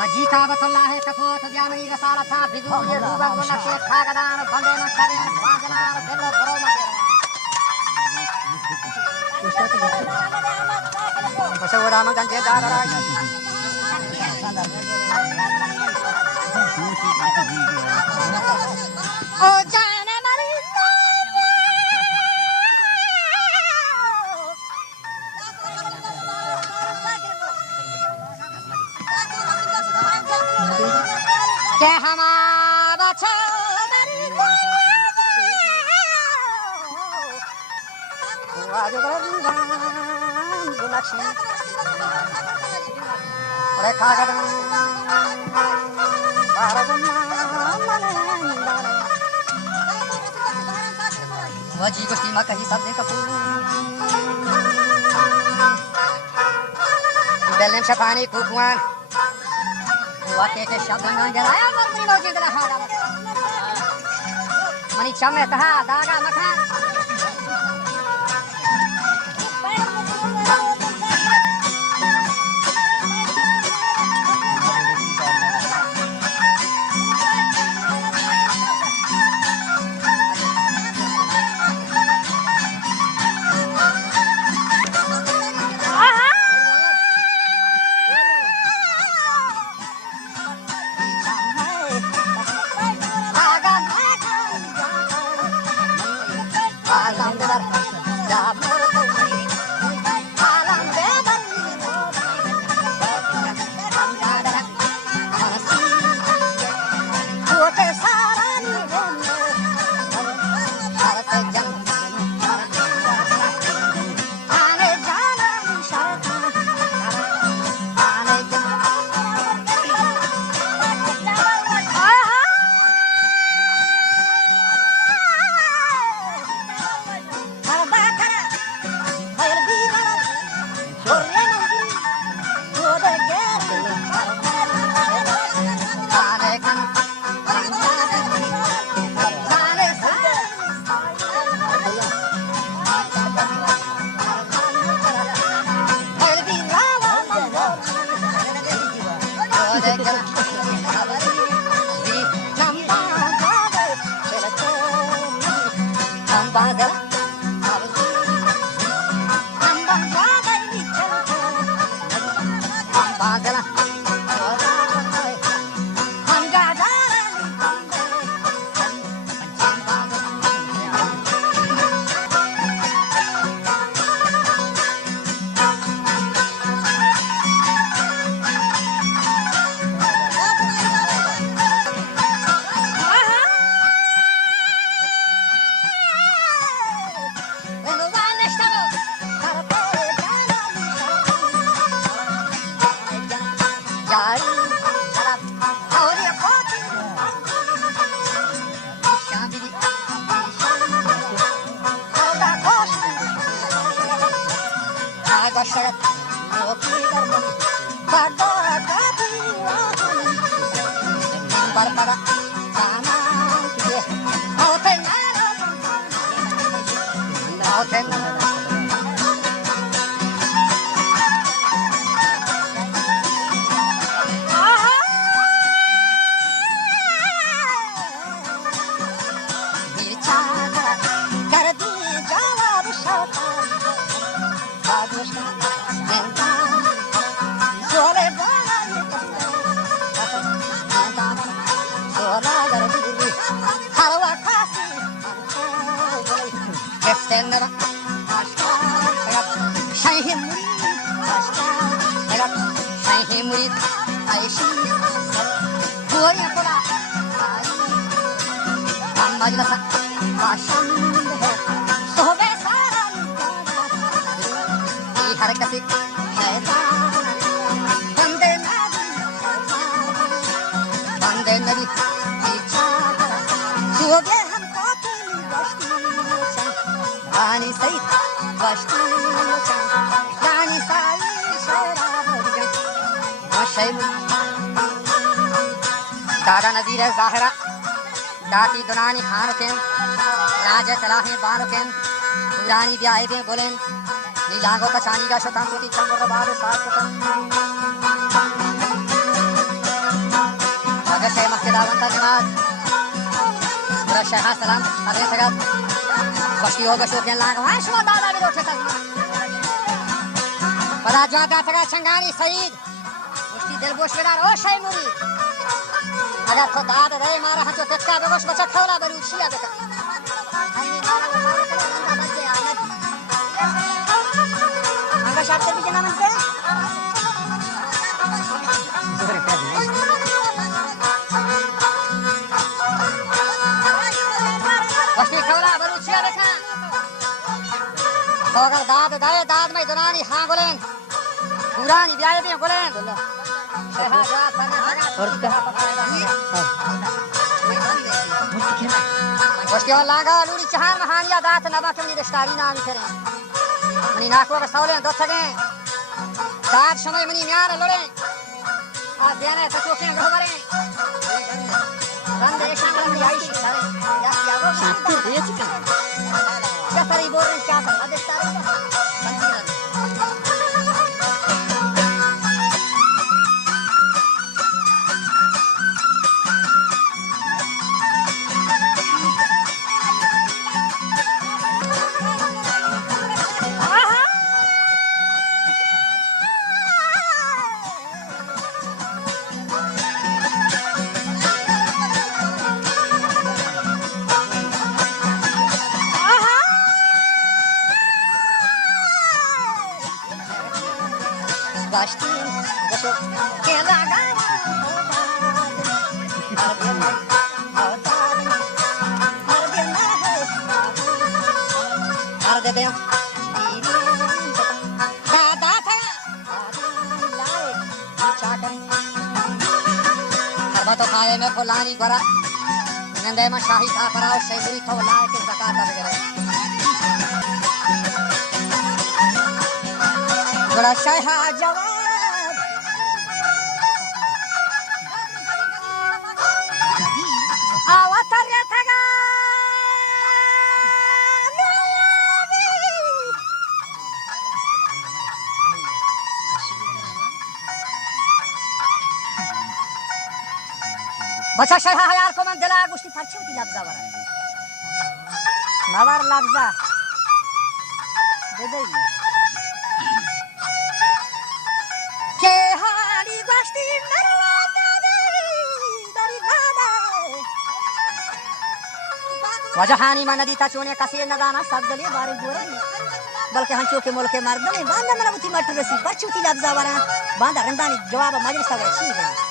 وجيتا بطلع كفوت ديامي رسالة بزوج روبا ونكشي خاغدان بندي مكرين واجلان دلو بروما وسورا من جنجي دارا او جانا مريضا के हमारा छोरी आज लक्ष्मी अरे कागद वजी गोष्ठी में कहीं सब देखो बेलम शफानी कुकुआन वाके के शब्द न जलाया मरनी नो जिंदला हारा मनी चमे तहा दागा मखा दादा नजीर ज़ाहिरा दाती दुनानी खान के राजे सलाहे बाल के पुरानी ब्याह के बोलें नीलांगो कचानी का शतांगोती चंद्र बाल साथ अगर शेख मस्जिदा वंता नमाज पूरा शेहा सलाम अरे सगत बस्ती होगा शोकें लाग वहाँ शो दादा भी रोटे तक पता जो आता सगत चंगानी सईद उसकी दिल बोश बेदार ओ शेह मुरी अगर तो दादा रहे मारा हंचो तत्का बेगोश बचा खौला बरूचिया बेका हमने मारा वो मारा करा नंदा बच्चे आनत अंगा शाब्द भी जना मनसे बस्ती खौला बरूचिया बेका तो अगर दाद दाए दाद में दुनानी हाँ गोलें पुरानी ब्याह भी गोलें और क्या बस्ती और लागा लूरी चहान महानिया दात नबा के मनी दस्तारी नाम करें मनी नाकुआ बसावले दो सगे दात समय मनी न्यार लोड़े आज देने तचोके गहवरे बंदे शामल में आई शिकारे या यागो शांति ये चिकन क्या सारी बोल रहे क्या कर दस्तारी तो खाए में फुलानी करा नंदे में शाही था कराओ शेखरी तो लाए के ज़कात वगैरह बड़ा शाहा जवाब आवाज़ रे थगा बच्चा शाह यार को मन दिला गुस्ती फरछे होती लफ्जा वरा नवर लफ्जा दे दे के हाली गुस्ती नरवा दे दरी लादा वजहानी मन नदी तचोने कसे नगाना सब दलिए बारे गोरे बल्कि हंचो के मोल के मर्द ने बांधा मन बुती मटर रसी बच्चोती लफ्जा वरा बांधा रंदानी जवाब मजलिस का छी गई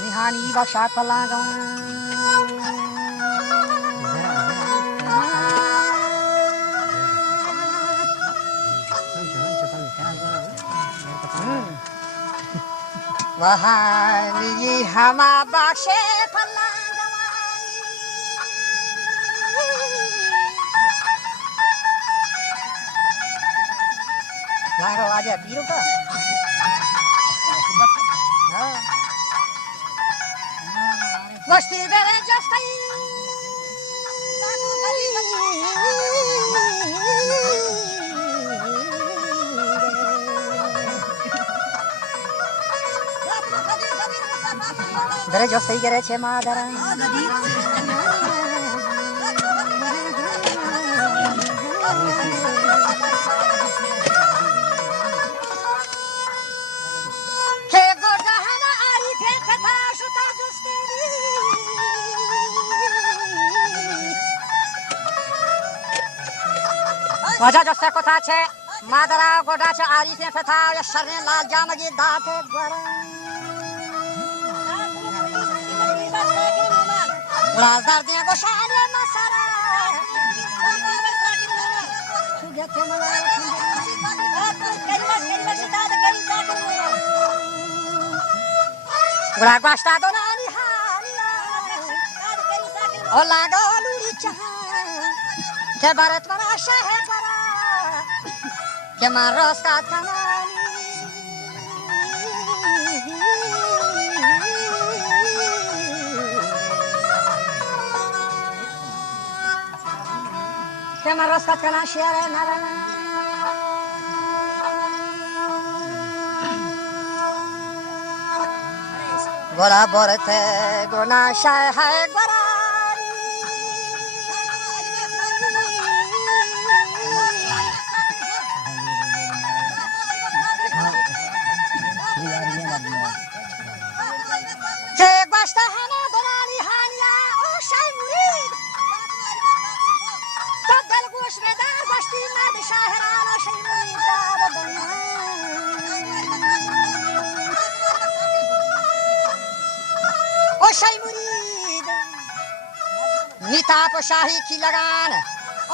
निहानी बख्शा तलागा वहानी हमा बख्शे तलागा लागो आजा पीरो का बस्ती बेरे जस्ती बेरे जस्ती करे छे मादरा वजह जस्ते कोथा छे मादरा गोडा छे आरिफे फथा या शरने लाल जामगी दाते गरा लाजर दे गोशाले मसरा छुगे के मला गुरा गोश्ता दो नानी हानिया ओ लागो लूरी चाह के भारत मरा शहर que marros katanani que marros katanani shere narana गोरा बोरते गोना शाय है गोरानी के बस्ता है ना दोरानी हानिया ओ शाय मुरीद तो दिल गोश में दार बस्ती मर्द शाहराना शाय मुरीद दार दुनिया ओ शाही मुरीद निताप शाही की लगान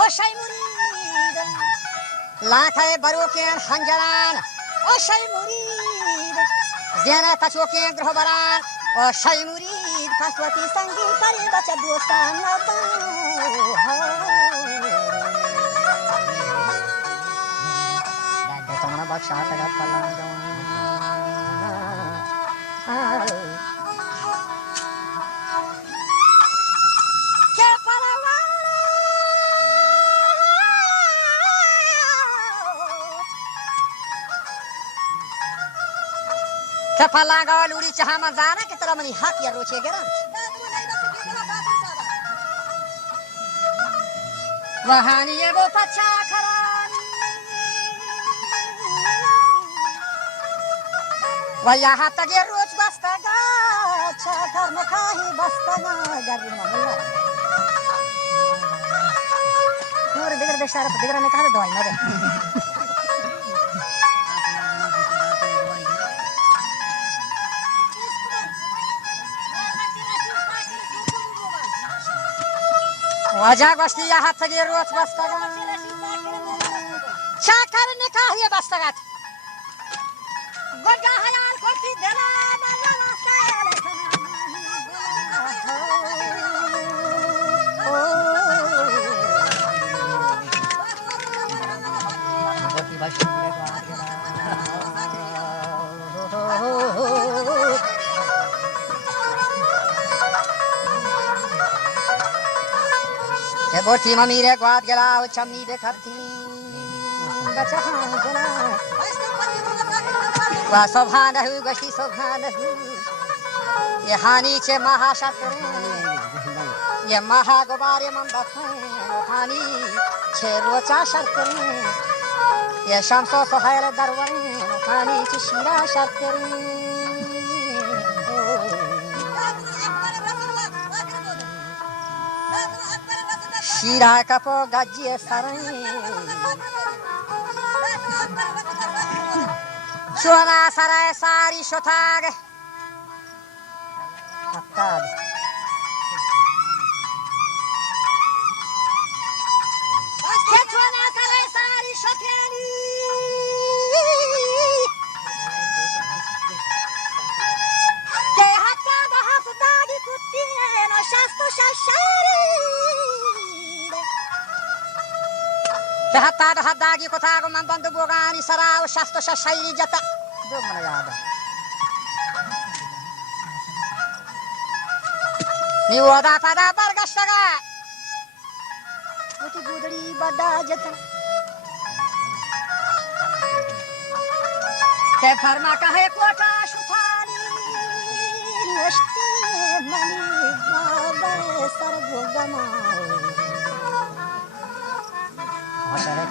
ओ शाही मुरीद लाखे बरो के खंजरान ओ शाही मुरीद ज़ेना तचो के ग्रहबरान ओ शाही मुरीद फसवती संगी करे बच्चा दोस्तान नता तमना बख्शा तगा फला Kepala kau luri cah manzana kita ramai hak ya roce geran. Wahani ye bo pacha karani. Waya hata ge roz bastaga, chakar mekahi bastaga garin mamula. Nur degar besar, degar ne kahar doai made. वजह बस्ती यहाँ तक ये रोज बस्तगा चाकर ने कहा ये बस्तगा गोगा हयाल कोटी देला मल्ला साले कोटी बस्ती में बात बोटी मम्मी रे ग्वाद गला ओ चमनी देखती बचा गला वा सोभान हु गशी सोभान हु ये हानि चे महाशत्र ये महा गोबारे मंदत हानि छे रोचा शर्त ये शमसो सोहैल दरवन हानि चे शिरा शर्त Shira kapo gaji sarai, Shona sarai sari shotag, Hattad. Shona sarai sari shotani, Ke hattad hasdagi kuttino shasto shashari. Hatta haddagi kotago man bandu bogani sarao shasto shashai jata do mana yaad ni wada pada bargashtaga uti gudri bada jata ke farma kahe kota shutani nashti mani babe sargogama Hashare